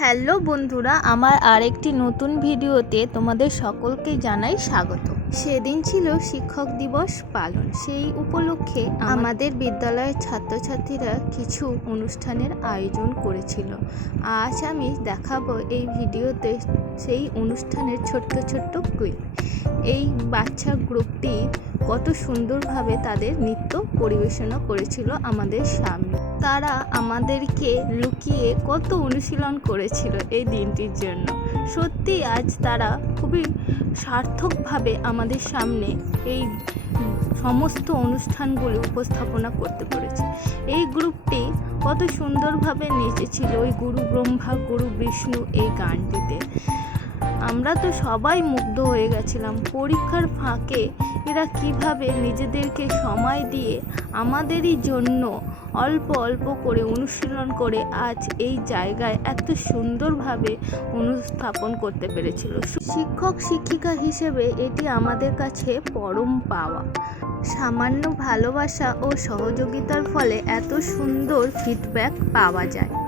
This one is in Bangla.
হ্যালো বন্ধুরা আমার আরেকটি নতুন ভিডিওতে তোমাদের সকলকে জানাই স্বাগত। সেদিন ছিল শিক্ষক দিবস পালন। সেই উপলক্ষে আমাদের বিদ্যালয়ের ছাত্রছাত্রীরা কিছু অনুষ্ঠানের আয়োজন করেছিল। আজ আমি দেখাবো এই ভিডিওতে সেই অনুষ্ঠানের ছোট্ট ছোট্ট ক্লিপ এই বাচ্চা গ্রুপটি কত সুন্দরভাবে তাদের নৃত্য পরিবেশনা করেছিল আমাদের সামনে। তারা আমাদেরকে লুকিয়ে কত অনুশীলন করেছিল এই দিনটির জন্য। সত্যি আজ তারা খুবই সার্থকভাবে আমাদের সামনে এই সমস্ত অনুষ্ঠানগুলি উপস্থাপনা করতে পেরেছে। এই গ্রুপটি কত সুন্দরভাবে নেচেছিল ওই গুরু ব্রহ্মা, গুরু বিষ্ণু এই গানটিতে। আমরা তো সবাই মুগ্ধ হয়ে গেছিলাম। পরীক্ষার ফাঁকে এরা কীভাবে নিজেদেরকে সময় দিয়ে আমাদেরই জন্য অল্প অল্প করে অনুশীলন করে আজ এই জায়গায় এত সুন্দরভাবে অনুস্থাপন করতে পেরেছিল। শিক্ষক, শিক্ষিকা হিসেবে এটি আমাদের কাছে পরম পাওয়া। সামান্য ভালোবাসা ও সহযোগিতার ফলে এত সুন্দর ফিডব্যাক পাওয়া যায়।